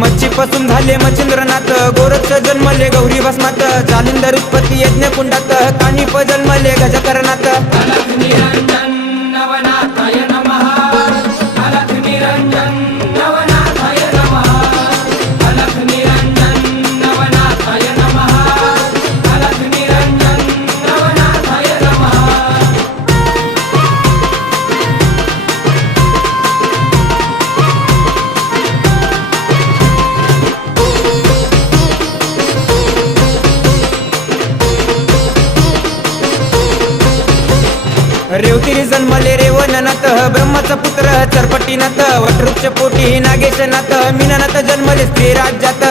मच्छीपासून झाले मच्छिंद्रनाथ, गोरक्ष जन्मले गौरी भस्मात, जालिंदर उत्पत्ती यज्ञ कुंडात, कानिप जन्मले गजकरणात। अलख निरंजन नवनाथाय नमः, अलख निरंजन नवनाथाय नमः, अलख निरंजन नवनाथाय नमः, अलख निरंजन नवनाथाय नमः। रेवतिरी जन्मले रेवणनाथ, ब्रह्माचा पुत्र चरपटीनाथ, वटवृक्ष पोटी नागेशनाथ, मीननाथ जन्मले स्त्री राज्यात।